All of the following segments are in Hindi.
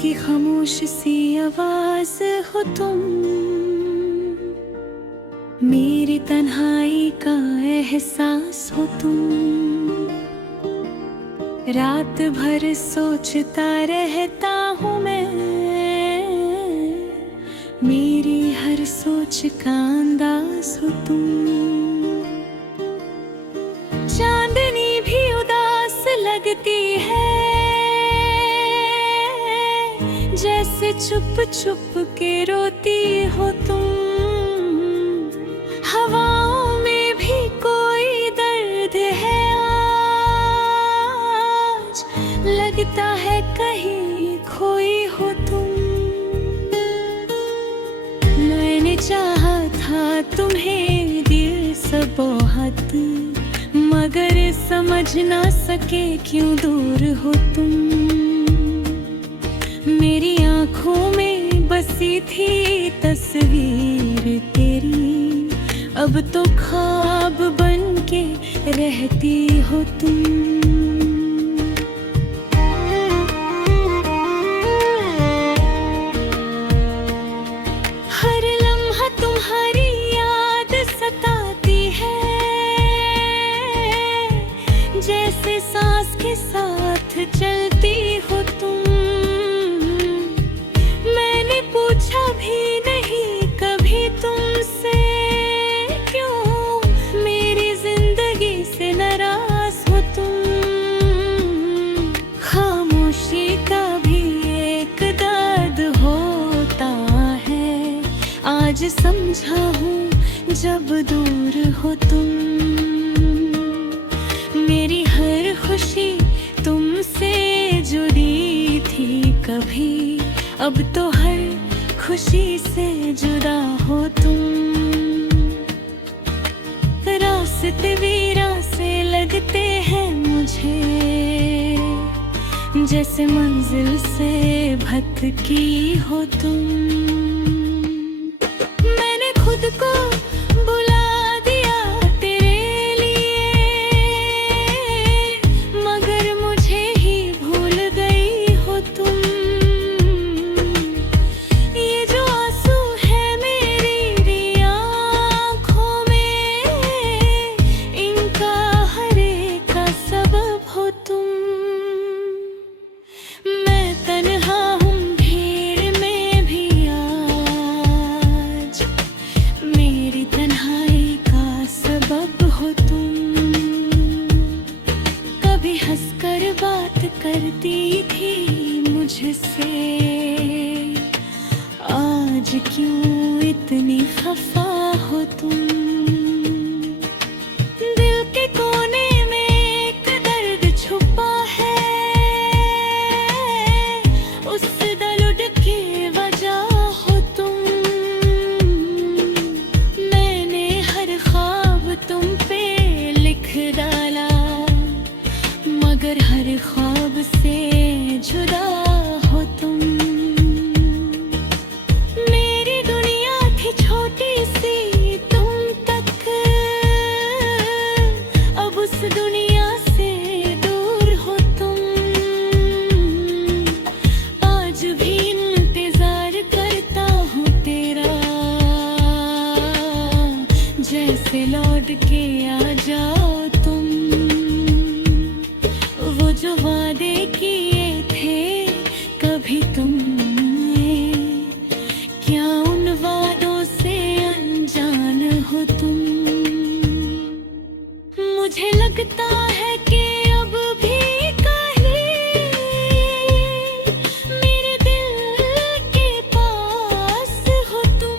की खामोश सी आवाज हो तुम, मेरी तन्हाई का एहसास हो तुम। रात भर सोचता रहता हूँ मैं, मेरी हर सोच का अंदाज हो तुम। चांदनी भी उदास लगती है, जैसे चुप चुप के रोती हो तुम। हवाओं में भी कोई दर्द है आज, लगता है कहीं खोई हो तुम। मैंने चाहा था तुम्हें दिल से बहुत, मगर समझ ना सके क्यों दूर हो तुम। मेरी आँखों में बसी थी तस्वीर तेरी, अब तो ख्वाब बन के रहती हो तुम। हर लम्हा तुम्हारी याद सताती है, जैसे सांस के साथ चलती हो तुम। मैंने पूछा भी नहीं कभी तुमसे, क्यों मेरी जिंदगी से नाराज हो तुम। खामोशी का भी एक दर्द होता है, आज समझा हूँ जब दूर हो तुम। मेरी हर खुशी तुमसे जुड़ी थी कभी, अब तो हर खुशी से जुदा हो तुम। रास्ते वीरान से लगते हैं मुझे, जैसे मंजिल से भटकी हो तुम। मैंने खुद को बुला दिया तेरे लिए, मगर मुझे ही भूल गई हो तुम। ये जो आंसू है मेरी आँखों में, इनका हर एक का सबब हो तुम। मैं तन्हा हूँ भीड़ में भी आज, मेरी तन्हाई का सबब हो तुम। कभी हंसकर बात करती थी मुझसे, आज क्यों इतनी खफा हो तुम। दिल के कोने में एक दर्द छुपा है, उस दर्द की वजह हो तुम। मैंने हर ख्वाब तुम पे लिख डाला, मगर हर ख्वाब से जुदा हो तुम। मेरी दुनिया थी छोटी सी तुम तक, अब उस दुनिया से दूर हो तुम। आज भी इंतजार करता हूँ तेरा, जैसे लौट के आ जाओ तुम। वो जो वादे किए थे कभी तुमने, क्या उन वादों से अनजान हो तुम। मुझे लगता है कि अब भी कहीं मेरे दिल के पास हो तुम,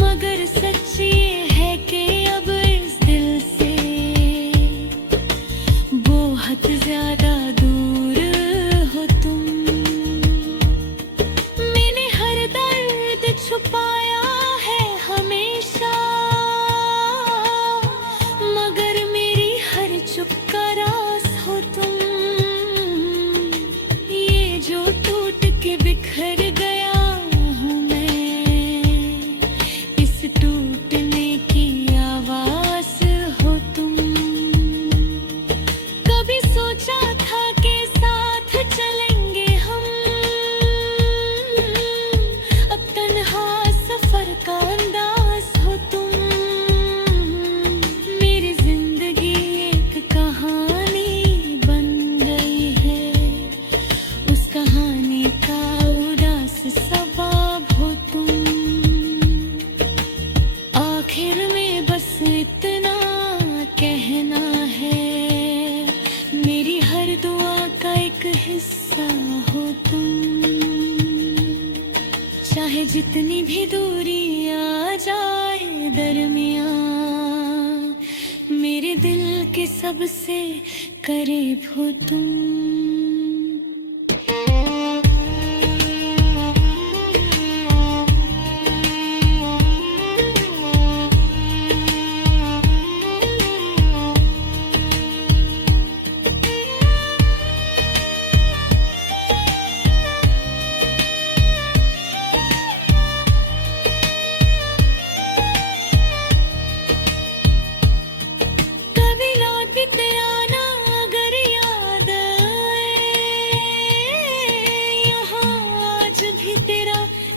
मगर सच ये है कि अब इस दिल से बहुत ज्यादा दूर हो तुम। मैंने हर दर्द छुपाया है हमेशा, चाहे जितनी भी दूरी आ जाए दरमियां, मेरे दिल के सबसे करीब हो तुम।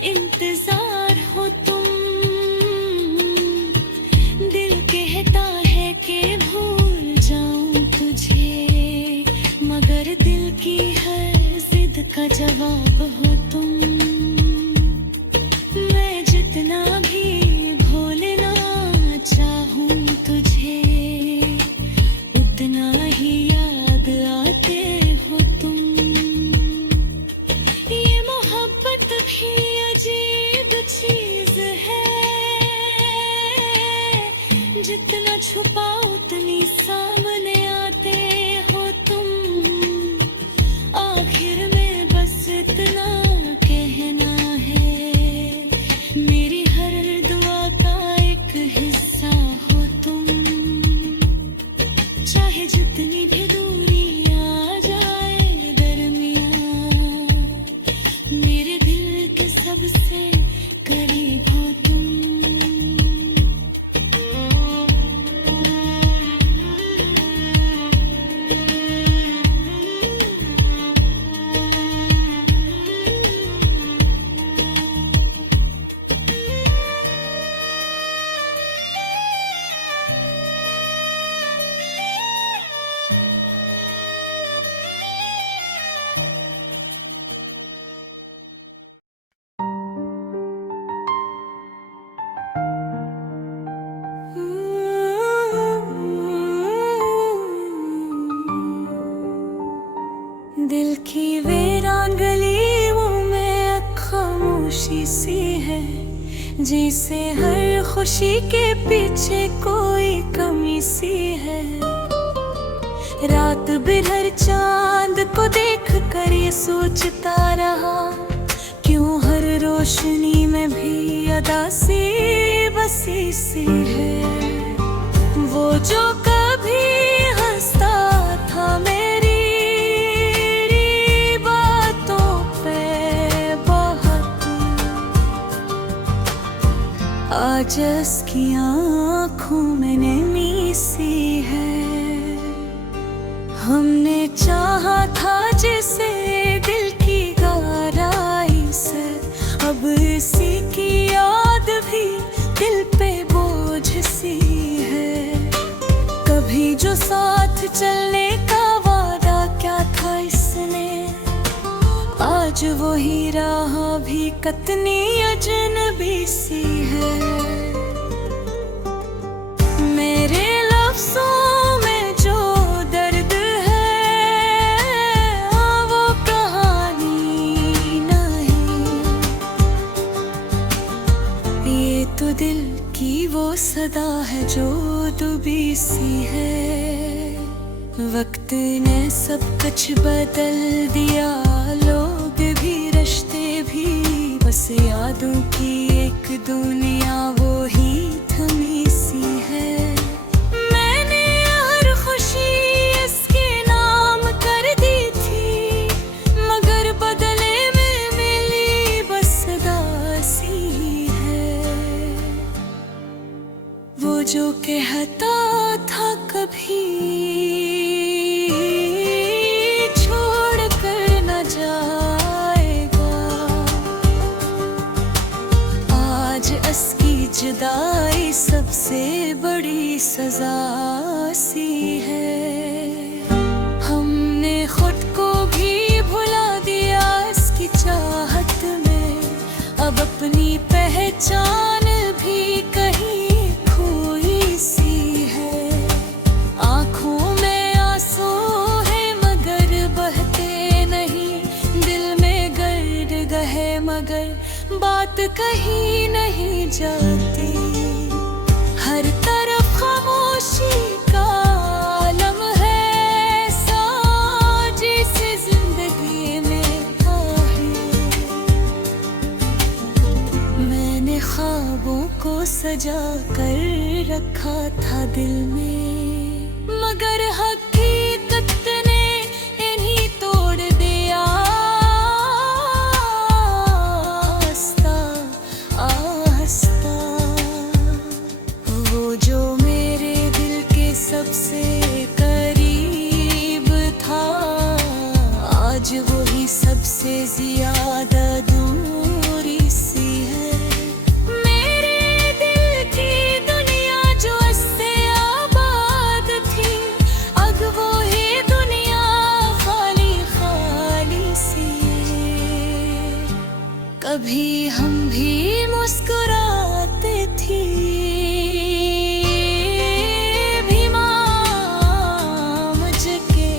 इंतजार हो तुम, दिल कहता है कि भूल जाऊं तुझे, मगर दिल की हर जिद का जवाब हो तुम। मैं जितना भी भूलना चाहूं तुझे, उतना ही याद आते हो तुम। ये मोहब्बत भी अजीब चीज है, जितना छुपा उतनी सामने आते हो तुम। आखिर में बस इतना कहना है, मेरी हर दुआ का एक हिस्सा हो तुम। चाहे जितनी भी दूरी आ जाए दरमियां, मेरे दिल के सबसे करीब हो तुम। दिल की वीरान गलियों में खामोशी सी है, जिसे हर खुशी के पीछे कोई कमी सी है। रात भर हर चांद को देख कर ये सोचता रहा, क्यों हर रोशनी में भी अदा सी बसी सी है। वो जो कभी हंसता था मेरी बातों पे बहुत, आज उसकी आँखों में नमी सी है। हमने चाहा था जिसे दिल की गहराई से, अब इसी की याद भी दिल पे बोझ सी है। कभी जो साथ चलने का वादा क्या था इसने, आज वही राह भी कितनी अजनबी सी है। मेरे लफ्ज़ों में जो दर्द है, वो कहानी नहीं, ये तो दिल की वो सदा है जो दुबी सी है। वक्त ने सब कुछ बदल दिया, लोग भी रिश्ते भी, बस यादों की एक दुनिया वो ही थमी सी है। मैंने हर खुशी इसके नाम कर दी थी, मगर बदले में मिली बस दासी है। वो जो कहता था कभी छोड़ कर न जाएगा, आज उसकी जुदाई सबसे बड़ी सजा सी है। हमने खुद को भी भुला दिया इसकी चाहत में, अब अपनी पहचान भी कहीं खोई सी है। आँखों में आंसू है मगर बहते नहीं, दिल में गर्द गहे मगर बात कहीं नहीं जाती। हर तरफ खामोशी का आलम है, साजी सी जिंदगी में आहे। मैंने ख्वाबों को सजा कर रखा था दिल में, मगर हकीकत ने इन्हीं तोड़ दिया। आहिस्ता आहिस्ता वो जो मेरे दिल के सबसे करीब था, आज वही सबसे ज्यादा दूरी सी है। कभी हम भी मुस्कुराते थे, भीमा मुझके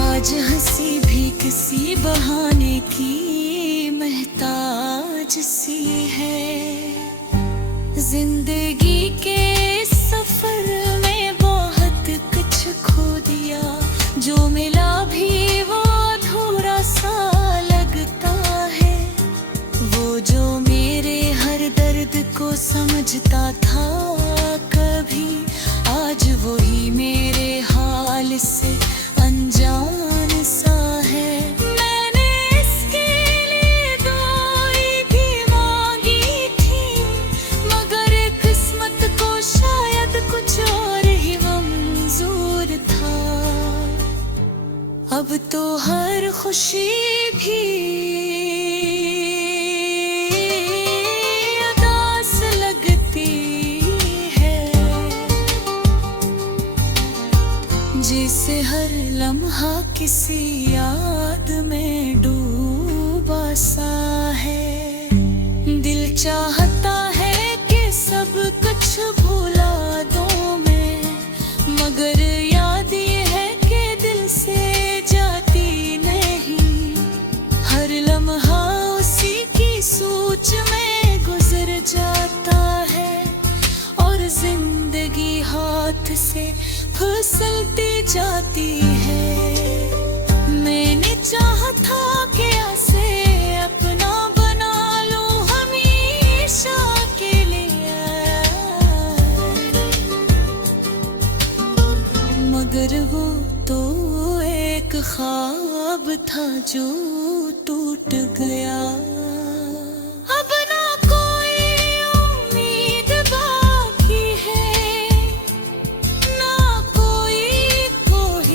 आज हंसी भी किसी बहाने की महताज सी है। जिंदगी के सफर में बहुत कुछ खो दिया, जो मिला भी वो अधूरा सा लगता है। वो जो मेरे हर दर्द को समझता था कभी, आज वही मेरे हाल से अनजान सा है। मैंने इसके लिए दुआएं भी मांगी थी, मगर किस्मत को शायद कुछ और ही मंजूर था। अब तो हर खुशी भी उदास लगती है, जिसे हर लम्हा किसी याद में डूबा सा है। दिल चाहता है कि सब कुछ भुला दूं मैं, मगर याद ये है कि दिल से जाती नहीं। हर लम्हा उसी की सोच में गुजर जाता है, और जिंदगी हाथ से फिसलती जाती है। मैंने चाहा था कि ऐसे अपना बना लूं हमेशा के लिए, मगर वो तो एक ख्वाब था जो टूट गया। अब ना कोई उम्मीद बाकी है, ना कोई होश,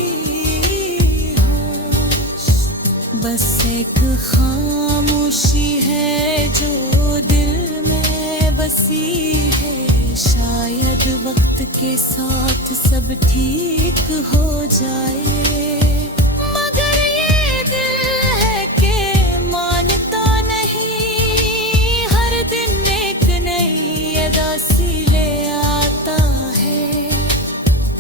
बस एक खामोशी है जो दिल में बसी है। शायद वक्त के साथ सब ठीक हो जाए, मगर ये दिल है कि मानता नहीं। हर दिन एक नई अदा सी ले आता है,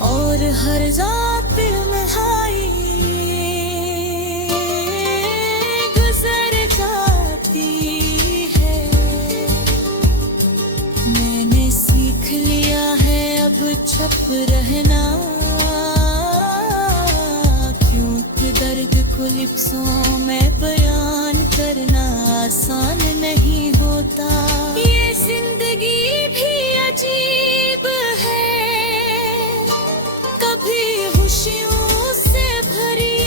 और हर जात तन्हाई गुजर जाती है। मैंने सीख लिया है अब चुप रहना, क्योंकि दर्द को लिप्सों में बयान करना आसान नहीं होता। ये जिंदगी भी अजीब है, कभी खुशियों से भरी,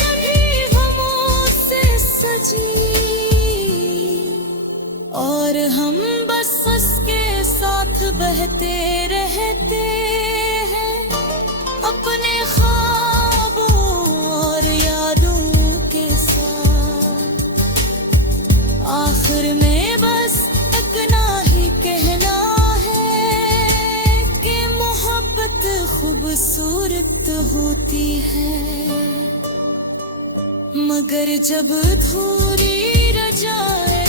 कभी गमों से सजी, और हम बस उसके साथ बहते रहते हैं, अपने ख्वाबों और यादों के साथ। आखिर में बस इतना ही कहना है कि मोहब्बत खूबसूरत होती है, मगर जब अधूरी रह जाए